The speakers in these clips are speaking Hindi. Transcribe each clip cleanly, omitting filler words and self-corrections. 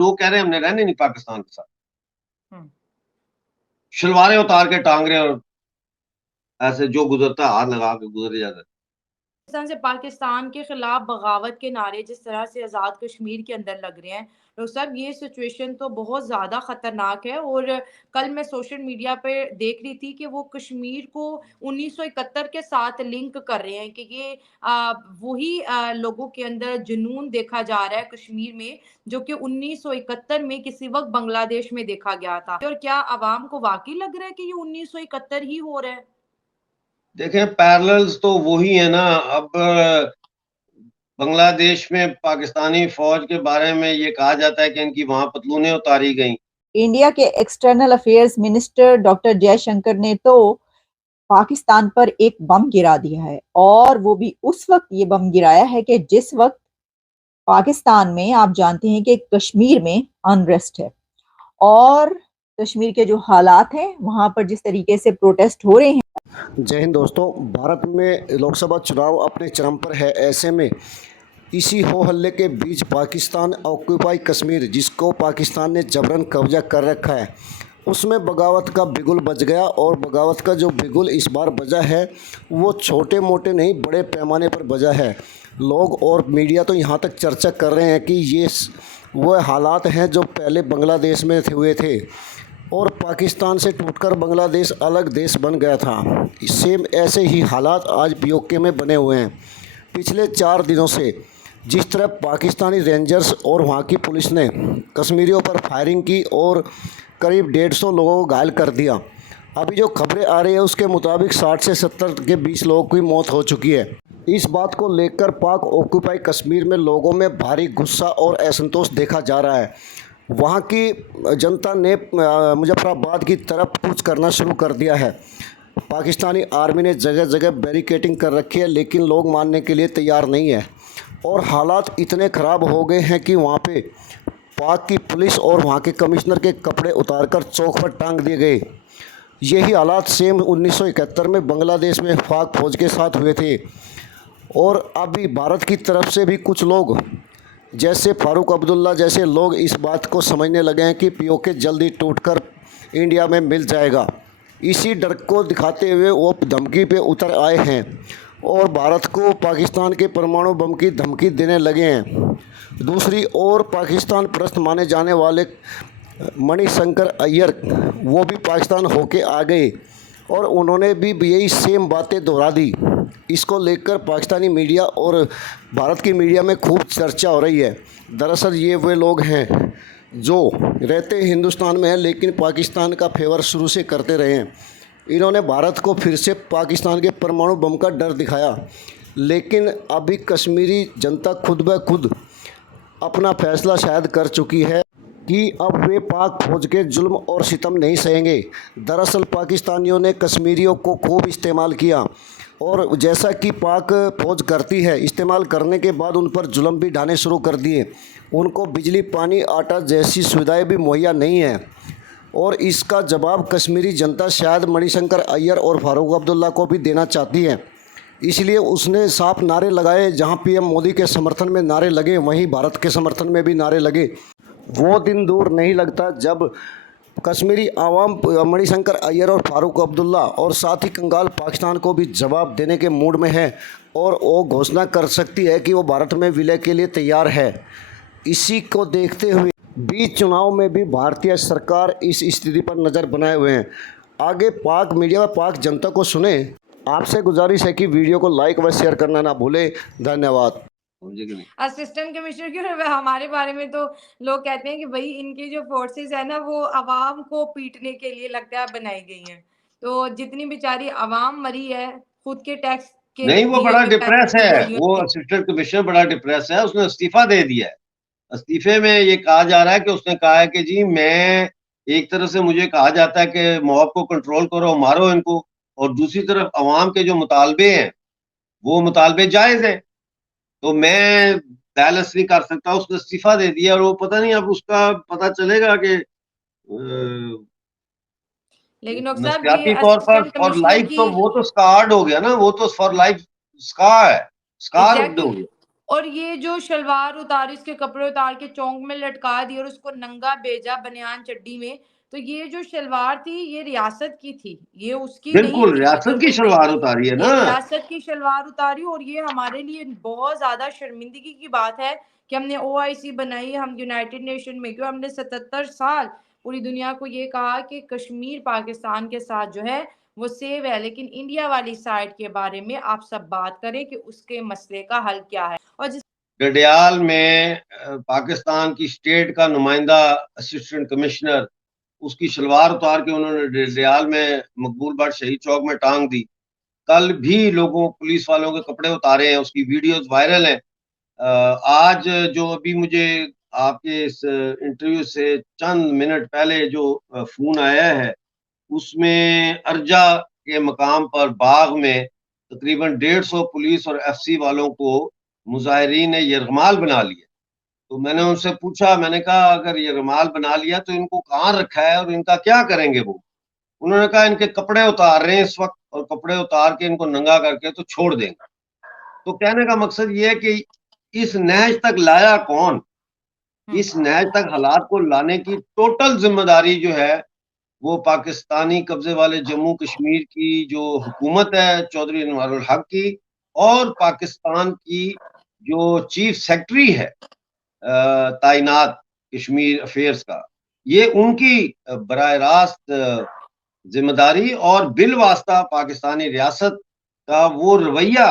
लोग कह रहे हैं हमने रहने नहीं पाकिस्तान के साथ, हम्म। शलवारें उतार के टांग रहे हैं और ऐसे जो गुजरता है हाथ लगा के गुजर जाता है। पाकिस्तान से पाकिस्तान के खिलाफ बगावत के नारे जिस तरह से आज़ाद कश्मीर के अंदर लग रहे हैं, तो सब ये सिचुएशन तो बहुत ज़्यादा ख़तरनाक है। और कल मैं सोशल मीडिया पे देख रही थी कि वो कश्मीर को 1971 के साथ लिंक कर रहे हैं कि ये वही लोगों के अंदर जुनून देखा जा रहा है कश्मीर में, जो कि 1971 में किसी वक्त बांग्लादेश में देखा गया था। और क्या आवाम को वाकई लग रहा है कि ये 1971 ही हो रहा है? देखें, पैरेलल्स तो वही है ना। अब बांग्लादेश में पाकिस्तानी फौज के बारे में ये कहा जाता है कि इनकी वहां पतलूनें उतारी गई। इंडिया के external affairs minister doctor Jaishankar ने तो पाकिस्तान पर एक बम गिरा दिया है, और वो भी उस वक्त ये बम गिराया है कि जिस वक्त पाकिस्तान में आप जानते हैं कि कश्मीर में अनरेस्ट है, और कश्मीर के जो हालात हैं वहां पर जिस तरीके से प्रोटेस्ट हो रहे हैं। जय हिंद दोस्तों, भारत में लोकसभा चुनाव अपने चरम पर है। ऐसे में इसी हो हल्ले के बीच पाकिस्तान ऑक्यूपाई कश्मीर, जिसको पाकिस्तान ने जबरन कब्जा कर रखा है, उसमें बगावत का बिगुल बज गया। और बगावत का जो बिगुल इस बार बजा है वो छोटे मोटे नहीं, बड़े पैमाने पर बजा है। लोग और मीडिया तो यहाँ तक चर्चा कर रहे हैं कि ये वो हालात हैं जो पहले बांग्लादेश में हुए थे, और पाकिस्तान से टूटकर बांग्लादेश अलग देश बन गया था। सेम ऐसे ही हालात आज पीओके में बने हुए हैं। पिछले 4 दिनों से जिस तरह पाकिस्तानी रेंजर्स और वहाँ की पुलिस ने कश्मीरियों पर फायरिंग की और करीब 150 लोगों को घायल कर दिया, अभी जो खबरें आ रही है उसके मुताबिक 60 से 70 के 20 लोगों की मौत हो चुकी है। इस बात को लेकर पाक ऑक्यूपाई कश्मीर में लोगों में भारी गुस्सा और असंतोष देखा जा रहा है। वहाँ की जनता ने मुजफ्फराबाद की तरफ कूच करना शुरू कर दिया है। पाकिस्तानी आर्मी ने जगह जगह बैरिकेडिंग कर रखी है, लेकिन लोग मानने के लिए तैयार नहीं है। और हालात इतने ख़राब हो गए हैं कि वहाँ पे पाक की पुलिस और वहाँ के कमिश्नर के कपड़े उतारकर चौक पर टांग दिए गए। यही हालात सेम 1971 में बांग्लादेश में पाक फौज के साथ हुए थे। और अभी भारत की तरफ से भी कुछ लोग जैसे फारूक अब्दुल्ला जैसे लोग इस बात को समझने लगे हैं कि पीओके जल्दी टूटकर इंडिया में मिल जाएगा। इसी डर को दिखाते हुए वो धमकी पे उतर आए हैं और भारत को पाकिस्तान के परमाणु बम की धमकी देने लगे हैं। दूसरी ओर पाकिस्तान परस्त माने जाने वाले मणिशंकर अय्यर वो भी पाकिस्तान होके आ गए और उन्होंने भी यही सेम बातें दोहरा दी। इसको लेकर पाकिस्तानी मीडिया और भारत की मीडिया में खूब चर्चा हो रही है। दरअसल ये वे लोग हैं जो रहते हिंदुस्तान में हैं लेकिन पाकिस्तान का फेवर शुरू से करते रहे हैं। इन्होंने भारत को फिर से पाकिस्तान के परमाणु बम का डर दिखाया, लेकिन अभी कश्मीरी जनता खुद ब खुद अपना फैसला शायद कर चुकी है कि अब वे पाक फौज के जुल्म और सितम नहीं सहेंगे। दरअसल पाकिस्तानियों ने कश्मीरियों को खूब इस्तेमाल किया और जैसा कि पाक फौज करती है, इस्तेमाल करने के बाद उन पर जुल्म भी ढाने शुरू कर दिए। उनको बिजली, पानी, आटा जैसी सुविधाएं भी मुहैया नहीं हैं और इसका जवाब कश्मीरी जनता शायद मणिशंकर अय्यर और फारूक अब्दुल्ला को भी देना चाहती है। इसलिए उसने साफ नारे लगाए। जहां पीएम मोदी के समर्थन में नारे लगे, वहीं भारत के समर्थन में भी नारे लगे। वो दिन दूर नहीं लगता जब कश्मीरी आवाम मणिशंकर अय्यर और फारूक अब्दुल्ला और साथ ही कंगाल पाकिस्तान को भी जवाब देने के मूड में है और वो घोषणा कर सकती है कि वो भारत में विलय के लिए तैयार है। इसी को देखते हुए बीच चुनाव में भी भारतीय सरकार इस स्थिति पर नज़र बनाए हुए हैं। आगे पाक मीडिया व पाक जनता को सुने। आपसे गुजारिश है कि वीडियो को लाइक व शेयर करना ना भूले। धन्यवाद। असिस्टेंट कमिश्नर की हमारे बारे में तो लोग कहते हैं कि भाई इनकी जो फोर्सेस है ना वो आवाम को पीटने के लिए लगता है बनाई गई हैं। तो जितनी बेचारी आवाम मरी है खुद के टैक्स के नहीं, वो बड़ा डिप्रेस है। गोलियों वो असिस्टेंट कमिश्नर बड़ा डिप्रेस है, उसने इस्तीफा दे दिया है। इस्तीफे में ये कहा जा रहा है कि उसने कहा है कि जी मैं, एक तरफ से मुझे कहा जाता है कि मॉब को कंट्रोल करो, मारो इनको, और दूसरी तरफ अवाम के जो मुतालबे हैं वो मुतालबे जायज हैं, तो मैं बैलेंस नहीं कर सकता। उसने इस्तीफा दे दिया और वो पता नहीं अब उसका पता चलेगा कि लेकिन डॉक्टर साहब ये नफसियाती तौर पर असिस्टेंट फॉर कमिश्नर लाइफ की तो वो तो स्कार्ड हो गया ना, वो तो फॉर लाइफ स्कार है, स्कार हो एग्जैक्टली गया। और ये जो शलवार उतारी, इसके कपड़े उतार के चौक में लटका दिए और उसको नंगा भेजा बनियान चड्डी में, तो ये जो शलवार थी ये रियासत की थी, ये उसकी नहीं बिल्कुल थी। रियासत अगर की वो शलवार नहीं, उतारी है ये ना। रियासत की शलवार उतारी, और ये हमारे लिए बहुत ज्यादा शर्मिंदगी की बात है कि हमने ओआईसी बनाई, हम यूनाइटेड नेशन में क्यों, हमने 77 साल पूरी दुनिया को ये कहा कि कश्मीर पाकिस्तान के साथ जो है वो सेव है, लेकिन इंडिया वाली साइड के बारे में आप सब बात करें कि उसके मसले का हल क्या है। और जिस गडियाल में पाकिस्तान की स्टेट का नुमाइंदा असिस्टेंट कमिश्नर, उसकी शलवार उतार के उन्होंने गडियाल में मकबूल भट्ट शहीद चौक में टांग दी। कल भी लोगों पुलिस वालों के कपड़े उतारे हैं, उसकी वीडियोस वायरल हैं। आज जो अभी मुझे आपके इस इंटरव्यू से चंद मिनट पहले जो फोन आया है, उसमें अर्जा के मकाम पर बाग में तकरीबन 150 पुलिस और एफसी वालों को मुजाहिरीन ने यरगमाल बना लिया। तो मैंने उनसे पूछा, मैंने कहा अगर यरगमाल बना लिया तो इनको कहाँ रखा है और इनका क्या करेंगे वो? उन्होंने कहा इनके कपड़े उतार रहे हैं इस वक्त, और कपड़े उतार के इनको नंगा करके तो छोड़ देंगे। तो कहने का मकसद ये है कि इस नहज तक लाया कौन? इस नहज तक हालात को लाने की टोटल जिम्मेदारी जो है वो पाकिस्तानी कब्जे वाले जम्मू कश्मीर की जो हुकूमत है चौधरी अनवारुल हक की, और पाकिस्तान की जो चीफ सेक्रेटरी है ताइनात कश्मीर अफेयर्स का, ये उनकी बराह रास्त जिम्मेदारी और बिल वास्ता पाकिस्तानी रियासत का वो रवैया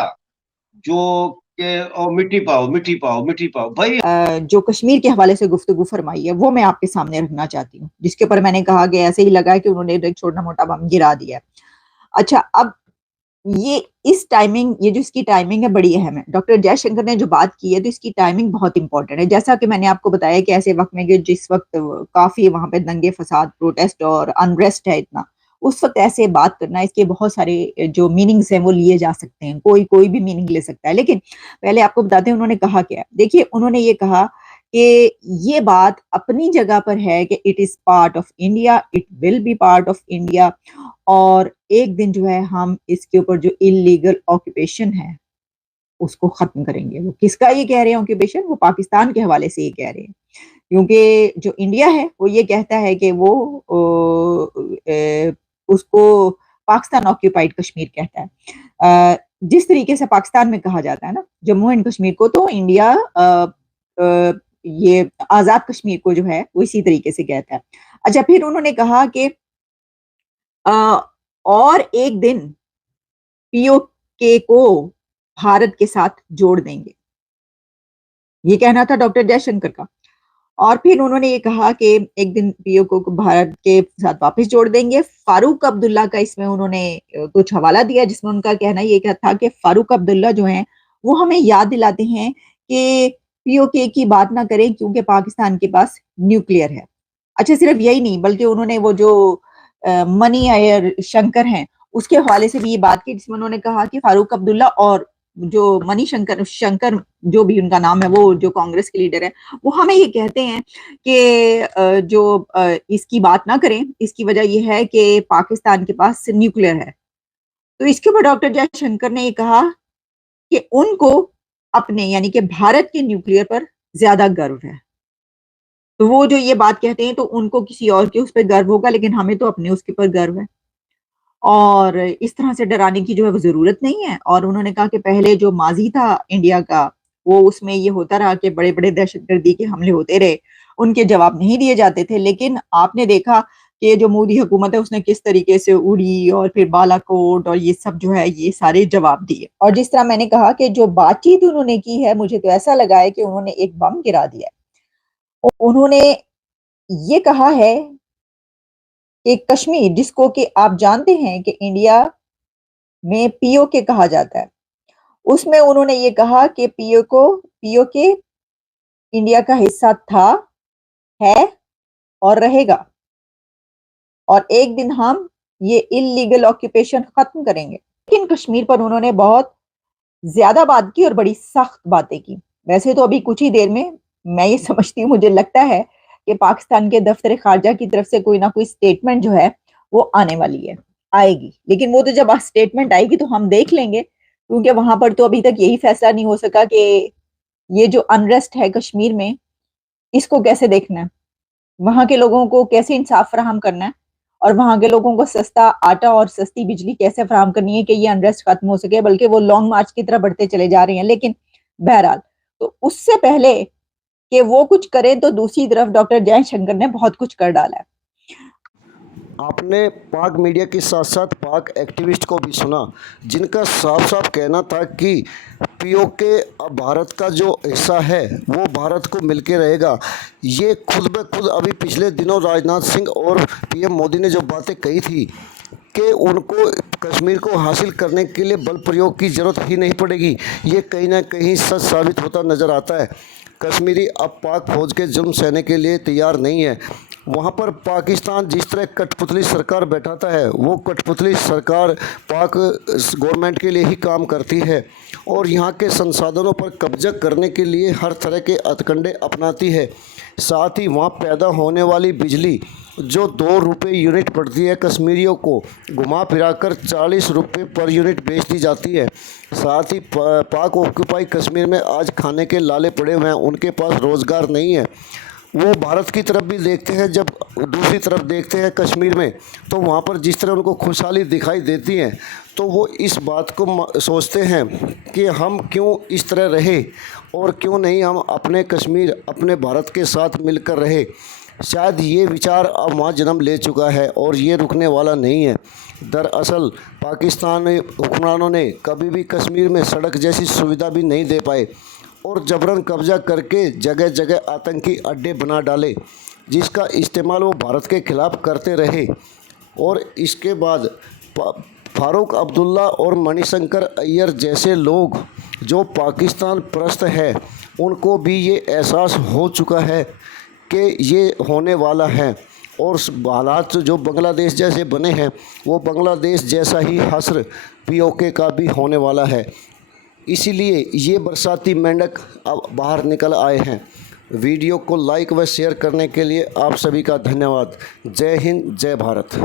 जो के मिट्टी पाओ मिट्टी पाओ मिट्टी पाओ भाई। जो कश्मीर के हवाले से गुफ्तगू फरमाई है वो मैं आपके सामने रखना चाहती हूँ, जिसके ऊपर मैंने कहा कि ऐसे ही लगा है कि उन्होंने एक छोटा मोटा बम गिरा दिया है। अच्छा, अब ये इस टाइमिंग, ये जो इसकी टाइमिंग है बड़ी अहम है। डॉक्टर जयशंकर ने जो बात की है तो इसकी टाइमिंग बहुत इंपॉर्टेंट है। जैसा कि मैंने आपको बताया कि ऐसे वक्त में कि जिस वक्त काफी वहां पे दंगे फसाद, प्रोटेस्ट और अनरेस्ट है इतना, उस वक्त ऐसे बात करना, इसके बहुत सारे जो मीनिंग्स हैं वो लिए जा सकते हैं, कोई कोई भी मीनिंग ले सकता है। लेकिन पहले आपको बताते हैं उन्होंने कहा क्या है। देखिए, उन्होंने ये कहा कि ये बात अपनी जगह पर है कि it is part of India, it will be part of India, और एक दिन जो है हम इसके ऊपर जो इलीगल ऑक्यूपेशन है उसको खत्म करेंगे। वो किसका ये कह रहे हैं ऑक्यूपेशन? वो पाकिस्तान के हवाले से ये कह रहे हैं, क्योंकि जो इंडिया है वो ये कहता है कि वो उसको पाकिस्तान ऑक्यूपाइड कश्मीर कहता है। जिस तरीके से पाकिस्तान में कहा जाता है ना जम्मू एंड कश्मीर को, तो इंडिया ये आजाद कश्मीर को जो है वो इसी तरीके से कहता है। अच्छा, फिर उन्होंने कहा कि और एक दिन पीओके को भारत के साथ जोड़ देंगे, ये कहना था डॉक्टर जयशंकर का। और फिर उन्होंने ये कहा कि एक दिन पीओके को भारत के साथ वापस जोड़ देंगे। फारूक अब्दुल्ला का इसमें उन्होंने कुछ हवाला दिया, जिसमें उनका कहना ये क्या था कि फारूक अब्दुल्ला जो हैं वो हमें याद दिलाते हैं कि पीओके की बात ना करें क्योंकि पाकिस्तान के पास न्यूक्लियर है। अच्छा, सिर्फ यही नहीं बल्कि उन्होंने वो जो मनी आयर शंकर हैं उसके हवाले से भी ये बात की, जिसमें उन्होंने कहा कि फारूक अब्दुल्ला और जो मनी शंकर शंकर जो भी उनका नाम है, वो जो कांग्रेस के लीडर है, वो हमें ये कहते हैं कि जो इसकी बात ना करें, इसकी वजह यह है कि पाकिस्तान के पास न्यूक्लियर है। तो इसके ऊपर डॉक्टर जयशंकर ने ये कहा कि उनको अपने यानी कि भारत के न्यूक्लियर पर ज्यादा गर्व है। तो वो जो ये बात कहते हैं तो उनको किसी और के उस पर गर्व होगा, लेकिन हमें तो अपने उसके पर गर्व है, और इस तरह से डराने की जो है वो जरूरत नहीं है। और उन्होंने कहा कि पहले जो माजी था इंडिया का, वो उसमें ये होता रहा कि बड़े बड़े दहशतगर्दी के हमले होते रहे, उनके जवाब नहीं दिए जाते थे। लेकिन आपने देखा कि जो मोदी हुकूमत है उसने किस तरीके से उड़ी और फिर बालाकोट और ये सब जो है ये सारे जवाब दिए। और जिस तरह मैंने कहा कि जो बातचीत उन्होंने की है, मुझे तो ऐसा लगा है कि उन्होंने एक बम गिरा दिया। उन्होंने ये कहा है कि कश्मीर, जिसको कि आप जानते हैं कि इंडिया में पीओके कहा जाता है, उसमें उन्होंने ये कहा कि पीओके इंडिया का हिस्सा था, है और रहेगा, और एक दिन हम ये इलीगल ऑक्यूपेशन खत्म करेंगे। लेकिन कश्मीर पर उन्होंने बहुत ज्यादा बात की और बड़ी सख्त बातें की। वैसे तो अभी कुछ ही देर में मैं ये समझती हूँ, मुझे लगता है कि पाकिस्तान के दफ्तर खारजा की तरफ से कोई ना कोई स्टेटमेंट जो है वो आने वाली है, आएगी। लेकिन वो तो जब स्टेटमेंट आएगी तो हम देख लेंगे, क्योंकि वहां पर तो अभी तक यही फैसला नहीं हो सका कि ये जो अनरेस्ट है कश्मीर में, इसको कैसे देखना है, वहां के लोगों को कैसे इंसाफ फराहम करना है और वहां के लोगों को सस्ता आटा और सस्ती बिजली कैसे फराहम करनी है कि ये अनरेस्ट खत्म हो सके, बल्कि वो लॉन्ग मार्च की तरफ बढ़ते चले जा रहे हैं। लेकिन बहरहाल, तो उससे पहले कि वो कुछ करे तो दूसरी तरफ डॉक्टर जयशंकर ने बहुत कुछ कर डाला है। आपने पाक मीडिया के साथ साथ पाक एक्टिविस्ट को भी सुना, जिनका साफ साफ कहना था कि पीओके भारत का जो हिस्सा है वो भारत को मिलके रहेगा। ये खुद ब खुद अभी पिछले दिनों राजनाथ सिंह और पीएम मोदी ने जो बातें कही थी कि उनको कश्मीर को हासिल करने के लिए बल प्रयोग की ज़रूरत ही नहीं पड़ेगी, ये कहीं ना कहीं सच साबित होता नज़र आता है। कश्मीरी अब पाक फौज के जुर्म सहने के लिए तैयार नहीं है। वहाँ पर पाकिस्तान जिस तरह कठपुतली सरकार बैठाता है, वो कठपुतली सरकार पाक गवर्नमेंट के लिए ही काम करती है और यहाँ के संसाधनों पर कब्जा करने के लिए हर तरह के हथकंडे अपनाती है। साथ ही वहाँ पैदा होने वाली बिजली जो 2 रुपये यूनिट पड़ती है, कश्मीरियों को घुमा फिरा कर 40 रुपये पर यूनिट बेच दी जाती है। साथ ही पाक ऑक्यूपाई कश्मीर में आज खाने के लाले पड़े हुए हैं, उनके पास रोज़गार नहीं है। वो भारत की तरफ भी देखते हैं, जब दूसरी तरफ देखते हैं कश्मीर में, तो वहाँ पर जिस तरह उनको खुशहाली दिखाई देती है, तो वो इस बात को सोचते हैं कि हम क्यों इस तरह रहे और क्यों नहीं हम अपने कश्मीर अपने भारत के साथ मिलकर रहे। शायद ये विचार अब वहाँ जन्म ले चुका है और ये रुकने वाला नहीं है। दरअसल पाकिस्तानी हुक्मरानों ने कभी भी कश्मीर में सड़क जैसी सुविधा भी नहीं दे पाए और जबरन कब्जा करके जगह जगह आतंकी अड्डे बना डाले, जिसका इस्तेमाल वो भारत के ख़िलाफ़ करते रहे। और इसके बाद फारूक अब्दुल्ला और मणिशंकर अय्यर जैसे लोग जो पाकिस्तान परस्त है, उनको भी ये एहसास हो चुका है कि ये होने वाला है और हालात जो बांग्लादेश जैसे बने हैं, वो बांग्लादेश जैसा ही हश्र पीओके का भी होने वाला है। इसीलिए ये बरसाती मेंढक अब बाहर निकल आए हैं। वीडियो को लाइक व शेयर करने के लिए आप सभी का धन्यवाद। जय हिंद, जय भारत।